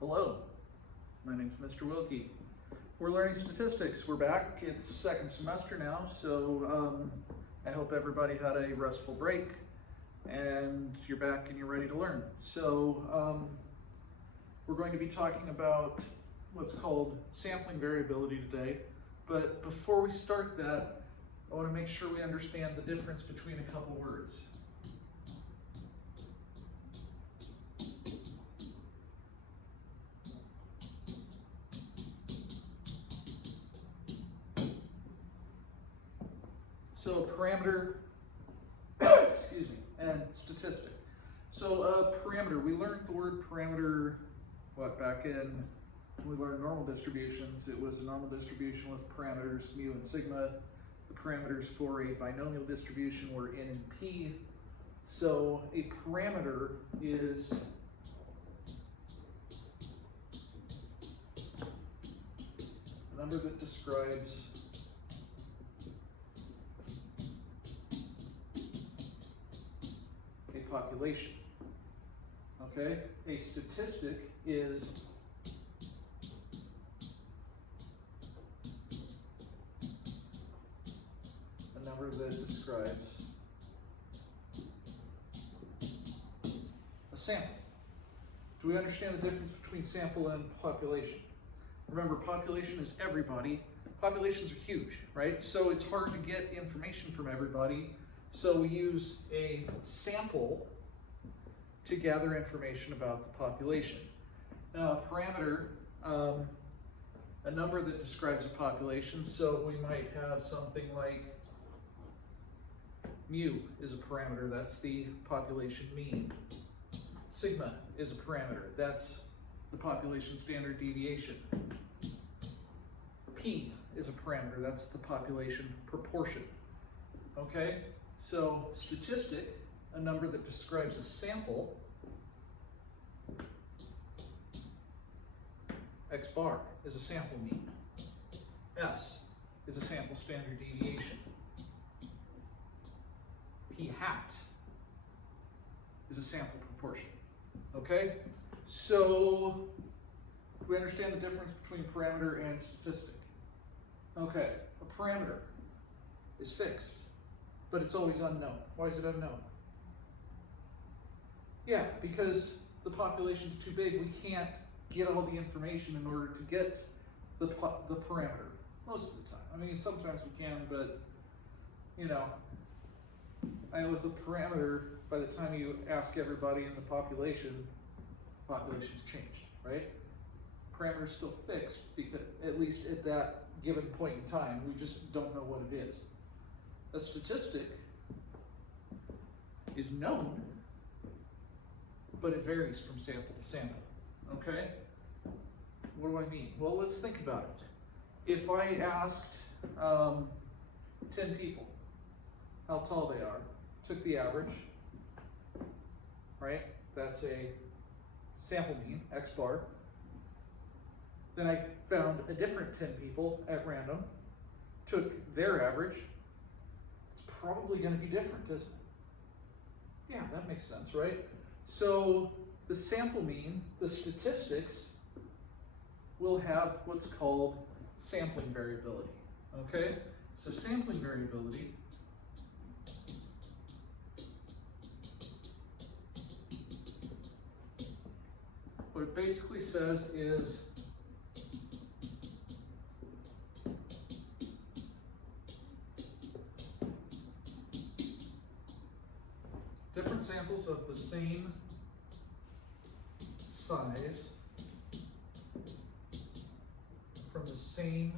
Hello, my name's Mr. Wilke. We're learning statistics. We're back. It's second semester now, so I hope everybody had a restful break and you're back and you're ready to learn. So we're going to be talking about what's called sampling variability today. But before we start that, I want to make sure we understand the difference between a couple words. So parameter, excuse me, and statistic. So parameter, we learned the word parameter, back in when we learned normal distributions. It was a normal distribution with parameters mu and sigma. The parameters for a binomial distribution were n and p. So a parameter is a number that describes population. Okay, a statistic is a number that describes a sample. Do we understand the difference between sample and population? Remember, population is everybody. Populations are huge, right? So it's hard to get information from everybody. So we use a sample to gather information about the population. Now, a parameter, a number that describes a population, so we might have something like mu is a parameter, that's the population mean. Sigma is a parameter, that's the population standard deviation. P is a parameter, that's the population proportion. Okay? So statistic, a number that describes a sample, x bar is a sample mean. S is a sample standard deviation. P hat is a sample proportion. Okay? So we understand the difference between parameter and statistic. Okay, a parameter is fixed, but it's always unknown. Why is it unknown? Yeah, because the population's too big. We can't get all the information in order to get the parameter most of the time. I mean, sometimes we can, but you know, I know with a parameter, by the time you ask everybody in the population's changed, right? Parameter's still fixed, because at least at that given point in time, we just don't know what it is. A statistic is known, but it varies from sample to sample, okay? What do I mean? Well, let's think about it. If I asked 10 people how tall they are, took the average, right? That's a sample mean, x bar. Then I found a different 10 people at random, took their average. It's probably going to be different, isn't it? Yeah, that makes sense, right? So the sample mean, the statistics, will have what's called sampling variability, okay? So sampling variability what it basically says is different samples of the same size from the same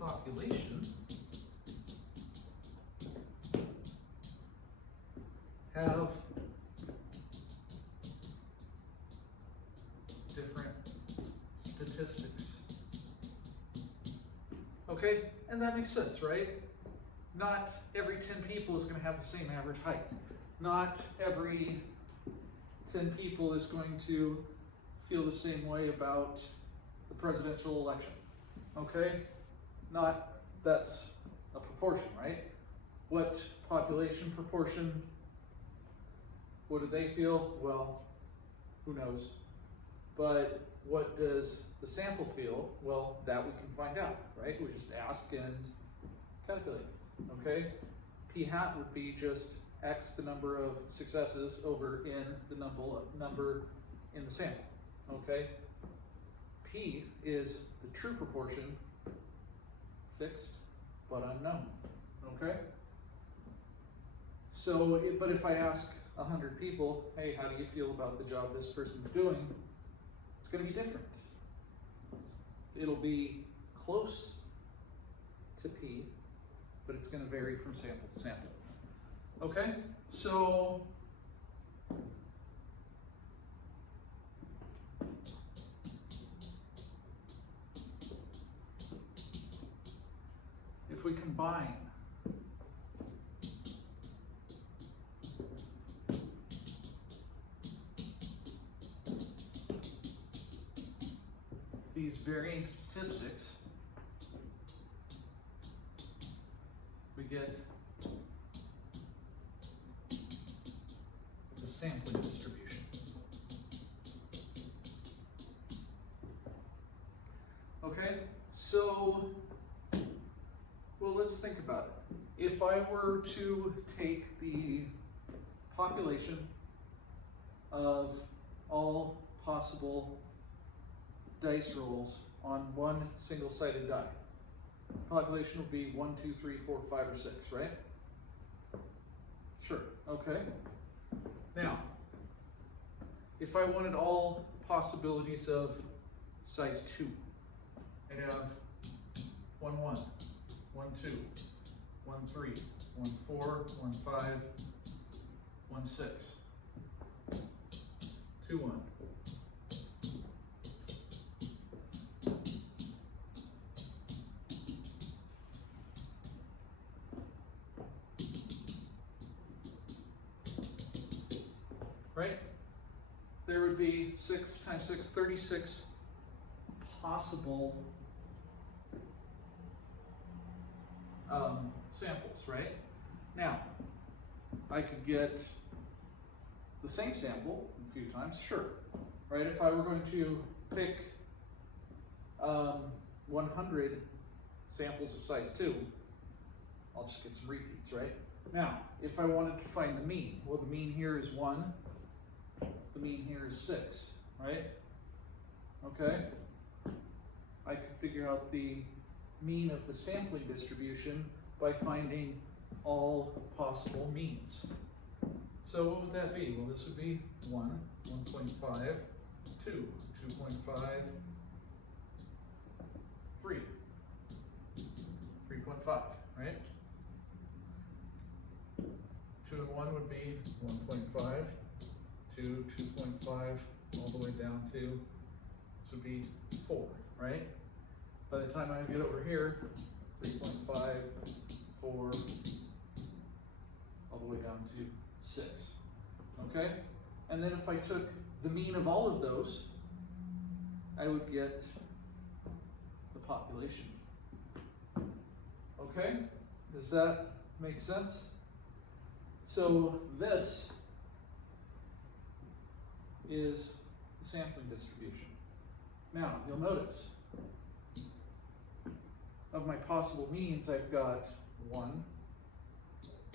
population have different statistics. Okay, and that makes sense, right? Not every 10 people is going to have the same average height. Not every 10 people is going to feel the same way about the presidential election. Okay? That's a proportion, right? What population proportion, what do they feel? Well, who knows? But what does the sample feel? Well, that we can find out, right? We just ask and calculate, okay? P hat would be just X the number of successes over N the number in the sample, okay? P is the true proportion, fixed but unknown, okay? So, but if I ask 100 people, hey, how do you feel about the job this person's doing? It's going to be different. It'll be close to P, but it's going to vary from sample to sample. Okay, so if we combine these varying statistics, we get the sampling distribution. Okay, so, well, let's think about it. If I were to take the population of all possible dice rolls on one single-sided die, population would be 1, 2, 3, 4, 5, or 6, right? Sure, okay. Now, if I wanted all possibilities of size 2, I'd have 1, 1, 1, 2, 1, 3, 1, 4, 1, 5, 1, 6, 2, 1. Right? There would be 6 times 6, 36 possible samples, right? Now, I could get the same sample a few times, sure. Right? If I were going to pick 100 samples of size 2, I'll just get some repeats, right? Now, if I wanted to find the mean, well, the mean here is 1. The mean here is 6, right? Okay? I can figure out the mean of the sampling distribution by finding all possible means. So what would that be? Well, this would be 1, 1.5, 2, 2.5, 3, 3.5, right? 2 and 1 would be 1.5. 2, 2.5, all the way down to, this would be 4, right? By the time I get over here, 3.5, 4, all the way down to 6, okay? And then if I took the mean of all of those, I would get the population. Okay? Does that make sense? So this is the sampling distribution. Now, you'll notice, of my possible means, I've got 1,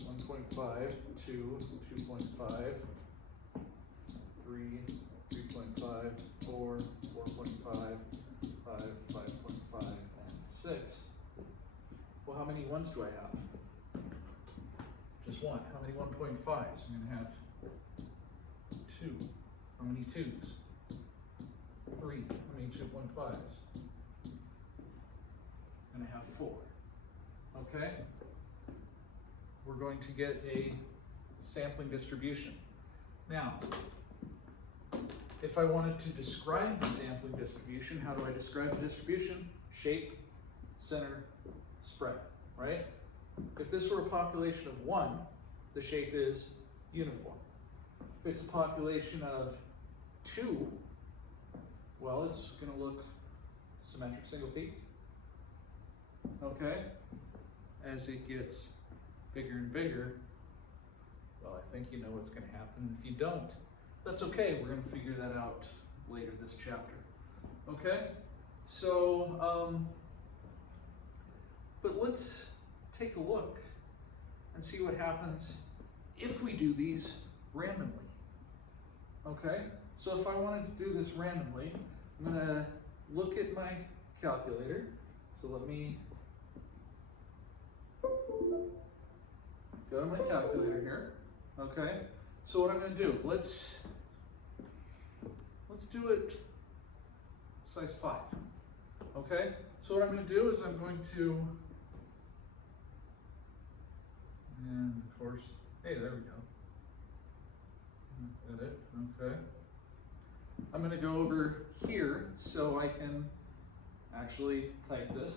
1.5, 2, 2.5, 3, 3.5, 4, 4.5, 5, 5.5, and 6. Well, how many 1s do I have? Just 1. How many 1.5s? I'm going to have 2. How many 2s? 3. How many 2.5s? And I have 4. Okay? We're going to get a sampling distribution. Now, if I wanted to describe the sampling distribution, how do I describe the distribution? Shape, center, spread, right? If this were a population of 1, the shape is uniform. If it's a population of 2, well, it's going to look symmetric single peaked. Okay? As it gets bigger and bigger, well, I think you know what's going to happen. If you don't, that's okay. We're going to figure that out later this chapter. Okay? So, but let's take a look and see what happens if we do these randomly. Okay? So if I wanted to do this randomly, I'm going to look at my calculator. So let me go to my calculator here. Okay? So what I'm going to do, let's do it size 5. Okay? So what I'm going to do is I'm going to, and of course, hey, there we go. Edit, okay. I'm going to go over here so I can actually type this,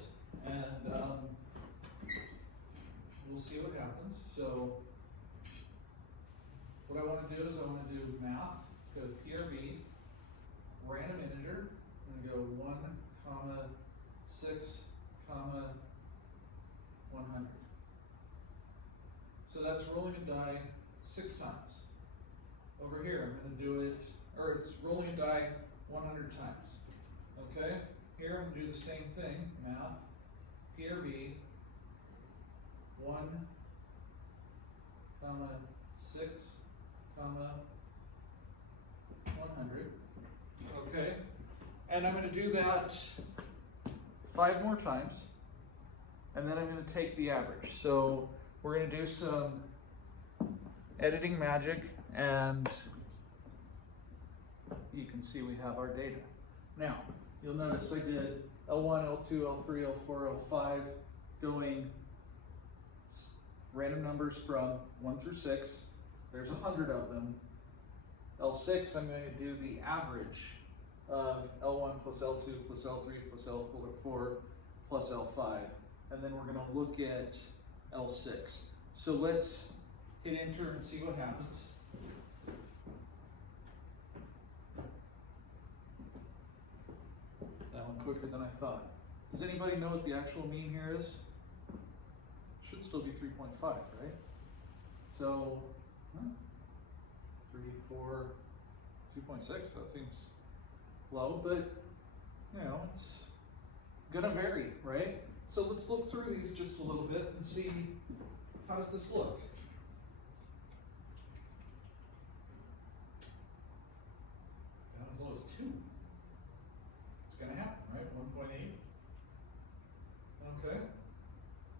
and we'll see what happens. So what I want to do is I want to do math, go to PRB, random integer, and go 1, 6, 100. So that's rolling a die 6 times. Over here, I'm going to do it, or it's rolling a die 100 times. Okay? Here, I'm going to do the same thing, math, PRB, 1, 6, 100. Okay? And I'm going to do that 5 more times, and then I'm going to take the average. So we're going to do some editing magic, and you can see we have our data. Now, you'll notice I did L1, L2, L3, L4, L5, going random numbers from 1 through 6. There's 100 of them. L6, I'm going to do the average of L1 plus L2 plus L3 plus L4 plus L5. And then we're going to look at L6. So let's hit enter and see what happens. That one quicker than I thought. Does anybody know what the actual mean here is? Should still be 3.5, right? So, 3, 4, 2.6, that seems low, but you know, it's gonna vary, right? So let's look through these just a little bit and see, how does this look? Down as low as 2. It's gonna happen, right? 1.8. Okay.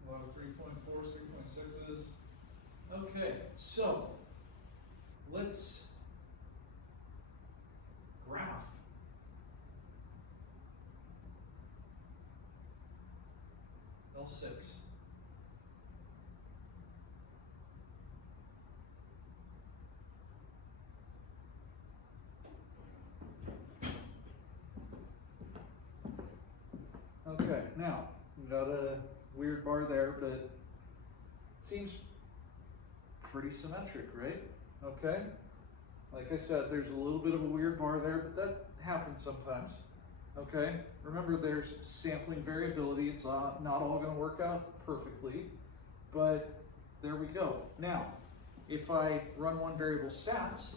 A lot of 3.4s, 3.6s. Okay, so let's graph L6. Okay, now, we got a weird bar there, but it seems pretty symmetric, right? Okay? Like I said, there's a little bit of a weird bar there, but that happens sometimes. Okay? Remember, there's sampling variability. It's not all going to work out perfectly, but there we go. Now, if I run one variable stats,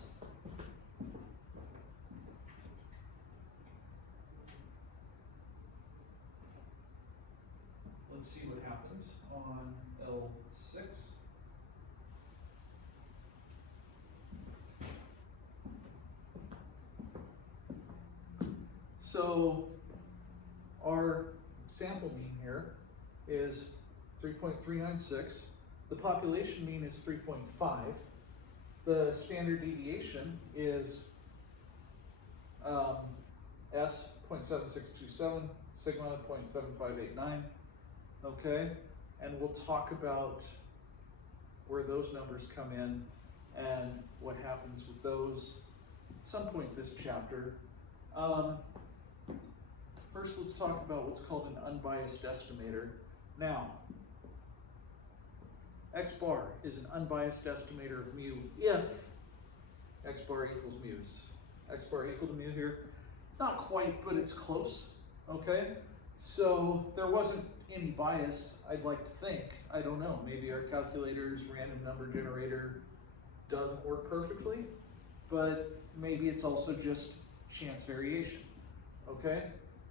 let's see what happens on L6. So our sample mean here is 3.396. The population mean is 3.5. The standard deviation is S 0.7627, sigma 0.7589. Okay, and we'll talk about where those numbers come in and what happens with those at some point this chapter. First, let's talk about what's called an unbiased estimator. Now, X bar is an unbiased estimator of mu if X bar equals mu. Is X bar equal to mu here? Not quite, but it's close, okay? So there wasn't any bias, I'd like to think. I don't know, maybe our calculator's random number generator doesn't work perfectly, but maybe it's also just chance variation. Okay?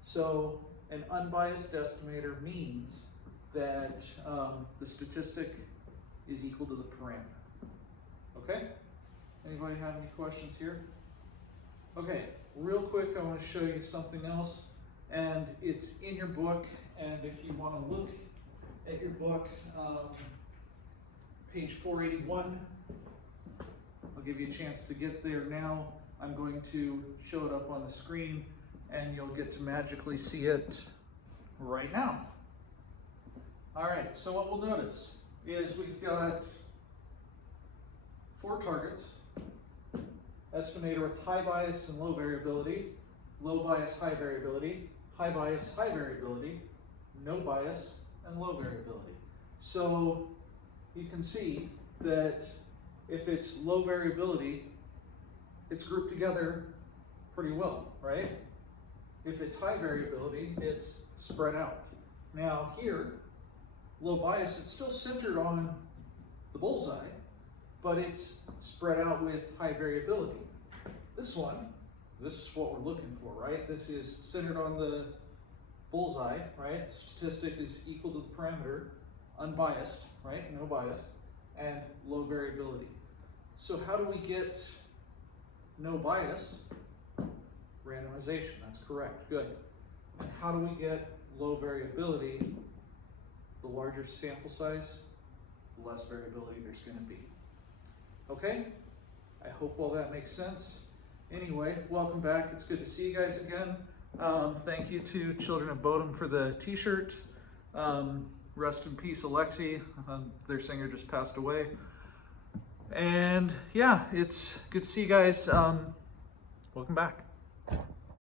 So an unbiased estimator means that the statistic is equal to the parameter. Okay? Anybody have any questions here? Okay, real quick, I want to show you something else, and it's in your book, and if you want to look at your book, page 481, I'll give you a chance to get there now. I'm going to show it up on the screen, and you'll get to magically see it right now. All right, so what we'll notice is we've got 4 targets. Estimator with high bias and low variability, low bias, high variability, high bias, high variability, no bias, and low variability. So you can see that if it's low variability, it's grouped together pretty well, right? If it's high variability, it's spread out. Now here, low bias, it's still centered on the bullseye, but it's spread out with high variability. This one, this is what we're looking for, right? This is centered on the bullseye, right? The statistic is equal to the parameter, unbiased, right? No bias, and low variability. So how do we get no bias? Randomization, that's correct, good. And how do we get low variability? The larger sample size, the less variability there's going to be. Okay? I hope all that makes sense. Anyway, welcome back. It's good to see you guys again. Thank you to Children of Bodom for the t-shirt. Rest in peace, Alexi. Their singer just passed away. And yeah, it's good to see you guys. Welcome back.